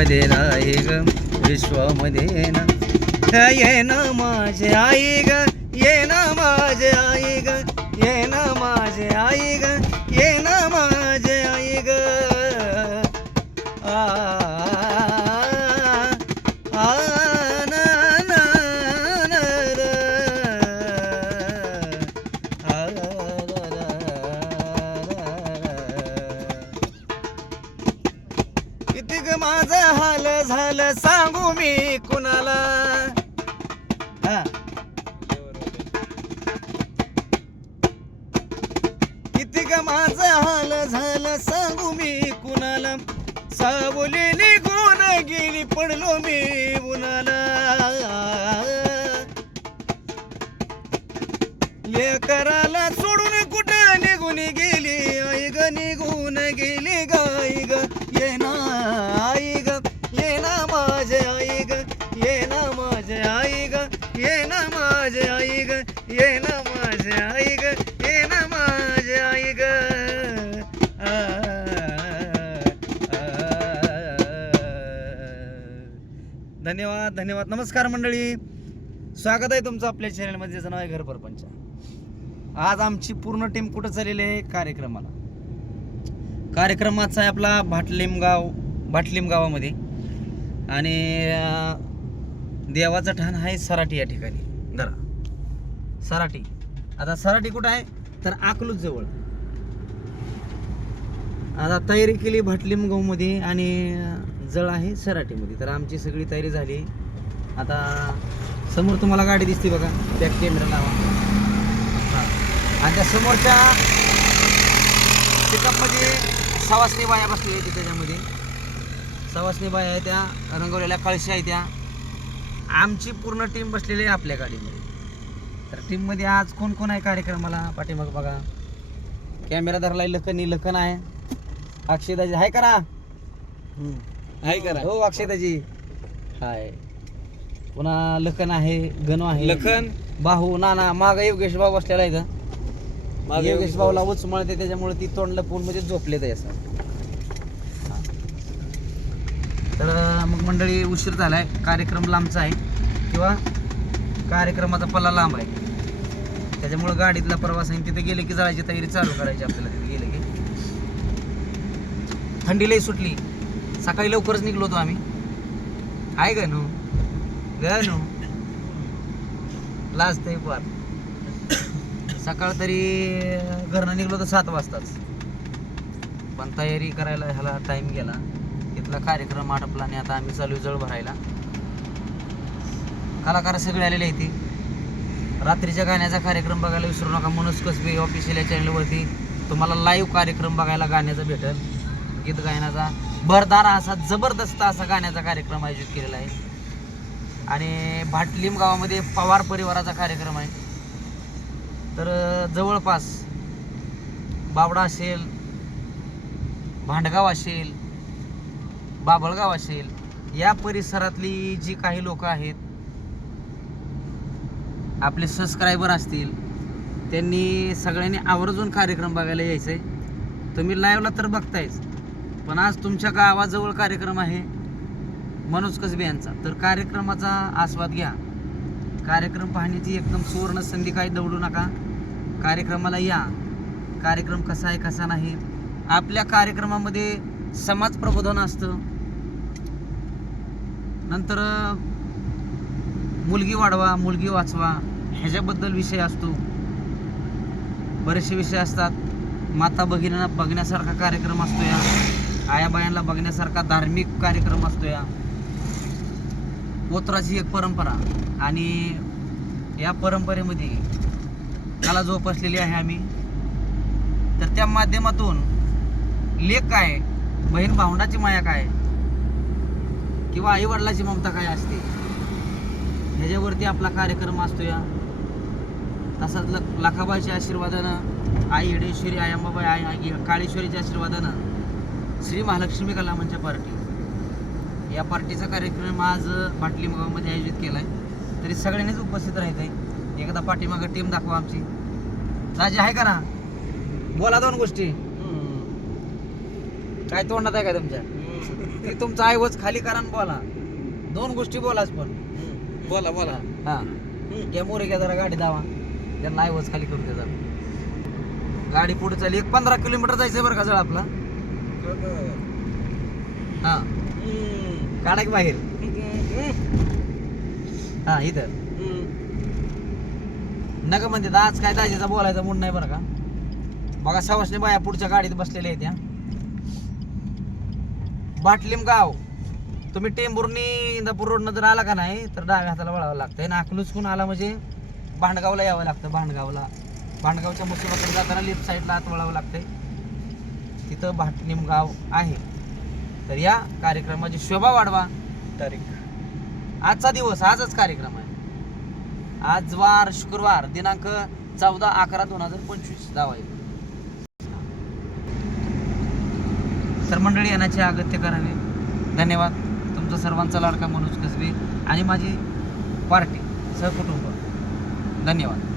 विश्वामध्ये राही ग विश्वामध्ये ना. ये ना माझे आई ग ये ना माझे आई ग ये ना माझे आई ग ये ना मा झालं सांगू मी कुणाला? हा. किती ग माझं हाल झालं सांगू मी कुणाला? सावलेली गुण गेली पडलो मी उन्हाला. लेकराला सोडून कुठं निघून गेली? ऐग ग निघून गेली ग. धन्यवाद धन्यवाद. नमस्कार मंडळी. स्वागत आहे तुमचं आपल्या चॅनलमध्ये ज्याचं नाव आहे घर परपंच. आज आमची पूर्ण टीम कुठं चाललेली आहे? कार्यक्रमाला. कार्यक्रमाचा आहे आपला भाटलिम गाव भाटलिम गावामध्ये आणि देवाचं ठाण आहे सराटी या ठिकाणी. धरा. सराटी आता सराटी कुठं आहे? तर अकलूज जवळ. आता तयारी केली भाटलिम गावमध्ये आणि जळ आहे सराटीमध्ये. तर आमची सगळी तयारी झाली. आता समोर तुम्हाला गाडी दिसते बघा. त्या कॅमेरा लावा. आणि त्या समोरच्या पिकअपमध्ये सवासनी बाया बसलेल्या आहेत त्याच्यामध्ये. सवासनी बाया आहे त्या रंगवलेल्या कळशी आहे त्या. आमची पूर्ण टीम बसलेली आहे आपल्या गाडीमध्ये. तर टीममध्ये आज कोण कोण आहे कार्यक्रमाला? पाठीमाग बघा. कॅमेरा लखन लखनी लखन आहे. अक्षयदाजी हाय करा. हाय करा. हो अक्षयदाजी. हाय. पुन्हा लखन आहे गणू आहे. लखन? बाहू नाना माग योगेश भाऊ बसलेला आहे इथं. मागे योगेश भाऊला उचमळते त्याच्यामुळे ती तोंडला पूर्णमध्ये झोपले ते असं. हा. तर अं, मग मंडळी उशीर झालाय. कार्यक्रम लांबचा आहे. किंवा कार्यक्रमाचा पल्ला लांब आहे. त्याच्यामुळे गाडीतला प्रवास आहे तिथे गेले की जायची तयारी चालू करायची आपल्याला. तिथे थंडी लई सुटली. सकाळी लवकरच निघलो होतो आम्ही. आहे का नो ग नो लाजतंय फार सकाळ तरी घरनं निघलो तर सात वाजताच. पण तयारी करायला ह्याला टाईम गेला. तिथला कार्यक्रम आटपला आणि आता आम्ही चालू जळ भरायला. कलाकार सगळे आलेले आहेत रात्रीच्या गाण्याचा कार्यक्रम बघायला विसरू नका. मनोज कसबे ऑफिशियल या चॅनलवरती तुम्हाला लाईव्ह कार्यक्रम बघायला गाण्याचं भेटेल. गीत गायनाचा भरदार असा जबरदस्त असा गाण्याचा कार्यक्रम आयोजित केलेला आहे. आणि भाटलीम गावामध्ये पवार परिवाराचा कार्यक्रम आहे. तर जवळपास बावडा असेल भांडगाव असेल बाबळगाव असेल या परिसरातली जी काही लोक आहेत आपले सबस्क्रायबर असतील त्यांनी सगळ्यांनी आवर्जून कार्यक्रम बघायला यायचं आहे तुम्ही लाईव्हला तर बघतायच. पण आज तुमच्या गावाजवळ कार्यक्रम आहे? मनोज कसबे यांचा. तर कार्यक्रमाचा आस्वाद घ्या. कार्यक्रम पाहण्याची एकदम सुवर्ण संधी काही दवडू नका. कार्यक्रमाला या. कार्यक्रम कसा आहे कसा नाही? आपल्या कार्यक्रमामध्ये समाज प्रबोधन असतं. नंतर मुलगी वाढवा मुलगी वाचवा ह्याच्याबद्दल विषय असतो. बरेचसे विषय असतात. माता भगिनींना बघण्यासारखा कार्यक्रम असतो या. आयाबायांना बघण्यासारखा धार्मिक कार्यक्रम असतो या पोत्राची एक परंपरा. आणि या परंपरेमध्ये कला जोपासलेली आहे आम्ही. तर त्या माध्यमातून लेख काय बहीण भावंडाची माया काय किंवा आईवडिलाची ममता काय असते ह्याच्यावरती आपला कार्यक्रम असतो या तसाच लखाबाईच्या आशीर्वादानं आई हिडेश्वरी आई अंबाबाई आई आई काळेश्वरीच्या आशीर्वादानं श्री महालक्ष्मी कला मंच पार्टी या पार्टीचा कार्यक्रम आज बाटली आयोजित केला आहे तरी सगळ्यांनीच उपस्थित राहत आहे एकदा पाठीमागं टीम दाखवा आमची. राजे आहे का ना? बोला दोन गोष्टी. काय तोंडात आहे का तुमच्या? की तुमचा ऐवज खाली करा बोला. दोन गोष्टी बोलाच पण. बोला बोला. हा. घ्या मोरे घ्या जरा गाडी दावा. त्यांना ऐवज खाली करून द्या गाडी पुढे चालली. एक पंधरा किलोमीटर जायचं बरं का जळ आपला? हा. काढा की बाहेर? हा इथं. नका म्हणते आज काय दाजीचा बोलायचा मूड नाही बरं का? बघा सवासने बाया पुढच्या गाडीत बसलेल्या आहेत त्या बाटलीम गाव. तुम्ही टेंभुर्णी इंदापूर रोडनं जर आला का नाही तर डाव्या हाताला वळावं लागतंय. आणि अकलूजकून आला म्हणजे? भांडगावला यावं लागतं भांडगावला. भांडगावच्या मुसुबाकडे जाताना लेफ्ट साईडला आत वळावं लागतंय. तिथं भाटलीम गाव आहे. तर या कार्यक्रमाची शोभा वाढवा. तारीख. आजचा दिवस आजच कार्यक्रम आहे. आज वार शुक्रवार दिनांक चौदा अकरा दोन हजार पंचवीस. दावा तर मंडळी येण्याचे अगत्य करावे धन्यवाद. तुमचा सर्वांचा लाडका मनोज कसबे आणि माझी पार्टी सहकुटुंब. धन्यवाद.